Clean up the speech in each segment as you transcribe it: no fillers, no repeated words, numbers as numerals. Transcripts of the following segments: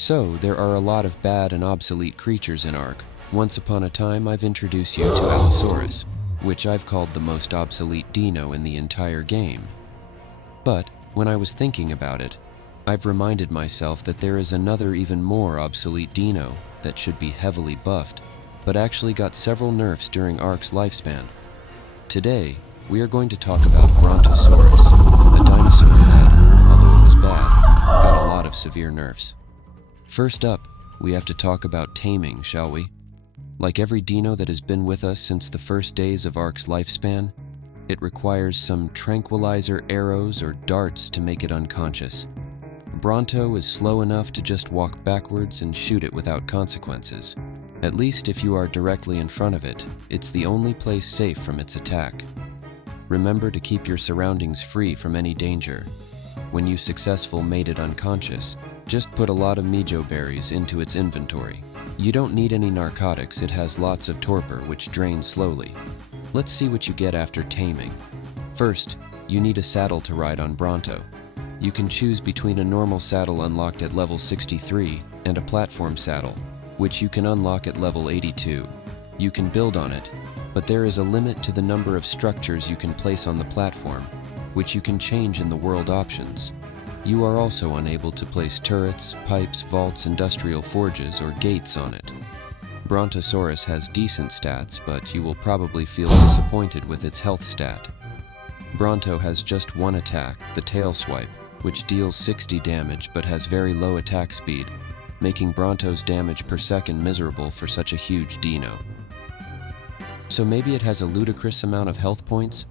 So, there are a lot of bad and obsolete creatures in ARK. Once upon a time, I've introduced you to Allosaurus, which I've called the most obsolete dino in the entire game. But, when I was thinking about it, I've reminded myself that there is another even more obsolete dino that should be heavily buffed, but actually got several nerfs during ARK's lifespan. Today, we are going to talk about Brontosaurus, a dinosaur that, although it was bad, got a lot of severe nerfs. First up, we have to talk about taming, shall we? Like every dino that has been with us since the first days of ARK's lifespan, it requires some tranquilizer arrows or darts to make it unconscious. Bronto is slow enough to just walk backwards and shoot it without consequences. At least if you are directly in front of it, it's the only place safe from its attack. Remember to keep your surroundings free from any danger. When you successfully made it unconscious, just put a lot of mijo berries into its inventory. You don't need any narcotics, it has lots of torpor which drains slowly. Let's see what you get after taming. First, you need a saddle to ride on Bronto. You can choose between a normal saddle unlocked at level 63 and a platform saddle, which you can unlock at level 82. You can build on it, but there is a limit to the number of structures you can place on the platform, which you can change in the world options. You are also unable to place turrets, pipes, vaults, industrial forges, or gates on it. Brontosaurus has decent stats, but you will probably feel disappointed with its health stat. Bronto has just one attack, the tail swipe, which deals 60 damage but has very low attack speed, making Bronto's damage per second miserable for such a huge dino. So maybe it has a ludicrous amount of health points?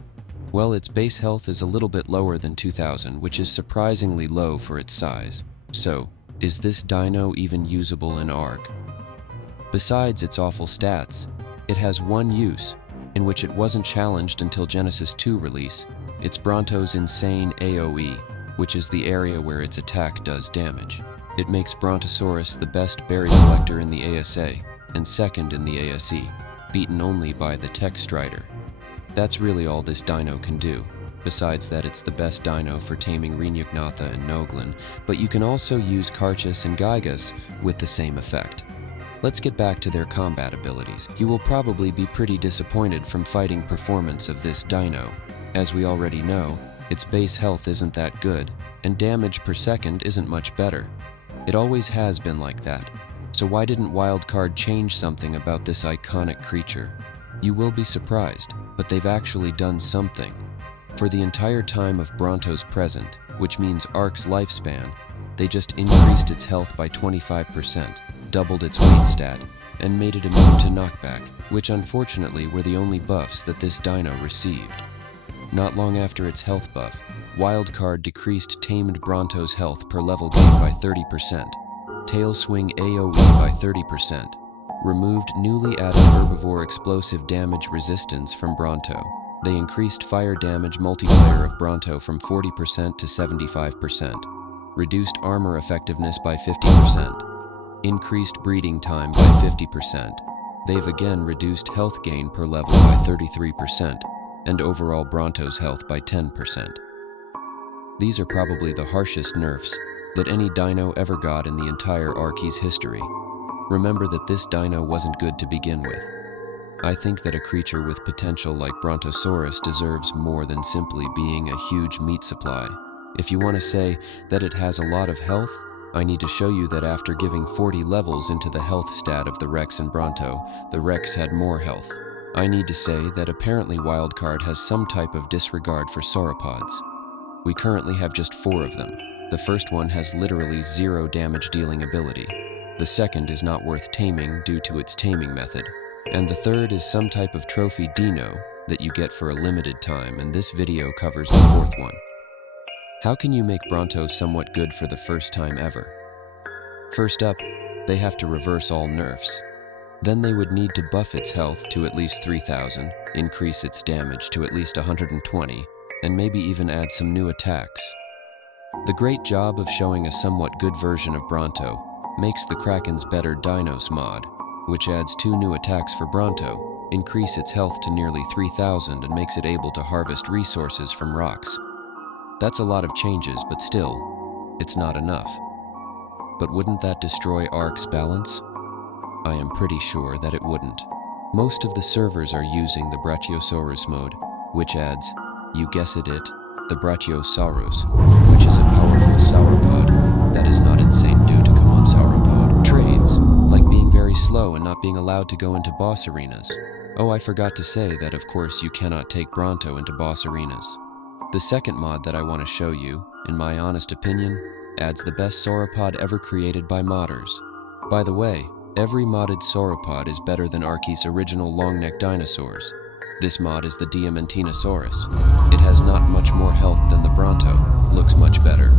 Well, its base health is a little bit lower than 2000, which is surprisingly low for its size. So, is this dino even usable in ARK? Besides its awful stats, it has one use, in which it wasn't challenged until Genesis 2 release. It's Bronto's insane AoE, which is the area where its attack does damage. It makes Brontosaurus the best berry collector in the ASA, and second in the ASE, beaten only by the Tech Strider. That's really all this dino can do, besides that it's the best dino for taming Rhynyugnatha and Noglin, but you can also use Karchus and Gygas with the same effect. Let's get back to their combat abilities. You will probably be pretty disappointed from fighting performance of this dino. As we already know, its base health isn't that good, and damage per second isn't much better. It always has been like that, so why didn't Wildcard change something about this iconic creature? You will be surprised, but they've actually done something. For the entire time of Bronto's present, which means ARK's lifespan, they just increased its health by 25%, doubled its weight stat, and made it immune to knockback, which unfortunately were the only buffs that this dino received. Not long after its health buff, Wildcard decreased tamed Bronto's health per level gain by 30%, tail swing AoE by 30%, removed newly added herbivore explosive damage resistance from Bronto. They increased fire damage multiplier of Bronto from 40% to 75%, reduced armor effectiveness by 50%, increased breeding time by 50%. They've again reduced health gain per level by 33%, and overall Bronto's health by 10%. These are probably the harshest nerfs that any dino ever got in the entire ARK's history. Remember that this dino wasn't good to begin with. I think that a creature with potential like Brontosaurus deserves more than simply being a huge meat supply. If you want to say that it has a lot of health, I need to show you that after giving 40 levels into the health stat of the Rex and Bronto, the Rex had more health. I need to say that apparently Wildcard has some type of disregard for sauropods. We currently have just 4 of them. The first one has literally 0 damage dealing ability. The second is not worth taming due to its taming method. And the third is some type of trophy dino that you get for a limited time, and this video covers the 4th one. How can you make Bronto somewhat good for the first time ever? First up, they have to reverse all nerfs. Then they would need to buff its health to at least 3000, increase its damage to at least 120, and maybe even add some new attacks. The great job of showing a somewhat good version of Bronto makes the Kraken's Better Dinos mod, which adds 2 new attacks for Bronto, increase its health to nearly 3000 and makes it able to harvest resources from rocks. That's a lot of changes, but still, it's not enough. But wouldn't that destroy ARK's balance? I am pretty sure that it wouldn't. Most of the servers are using the Brachiosaurus mode, which adds, you guessed it, the Brachiosaurus, which is a powerful sauropod that is not insane due to common sauropod trades, like being very slow and not being allowed to go into boss arenas. Oh, I forgot to say that of course you cannot take Bronto into boss arenas. The second mod that I want to show you, in my honest opinion, adds the best sauropod ever created by modders. By the way, every modded sauropod is better than ARK's original long-necked dinosaurs. This mod is the Diamantinosaurus. It has not much more health than the Bronto, looks much better.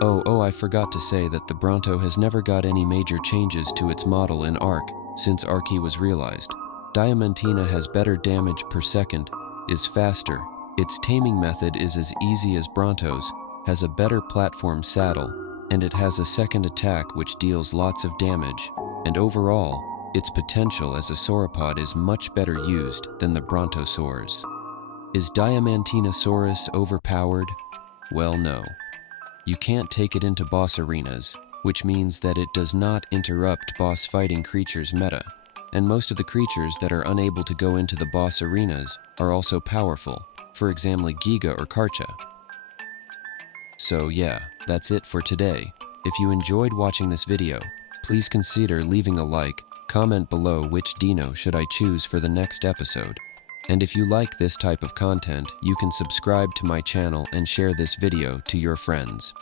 Oh, I forgot to say that the Bronto has never got any major changes to its model in ARK since ARK was realized. Diamantina has better damage per second, is faster, its taming method is as easy as Bronto's, has a better platform saddle, and it has a second attack which deals lots of damage, and overall, its potential as a sauropod is much better used than the Brontosaurus. Is Diamantinosaurus overpowered? Well, no. You can't take it into boss arenas, which means that it does not interrupt boss fighting creatures' meta, and most of the creatures that are unable to go into the boss arenas are also powerful, for example Giga or Karcha. So yeah, that's it for today. If you enjoyed watching this video, please consider leaving a like, comment below which dino should I choose for the next episode. And if you like this type of content, you can subscribe to my channel and share this video to your friends.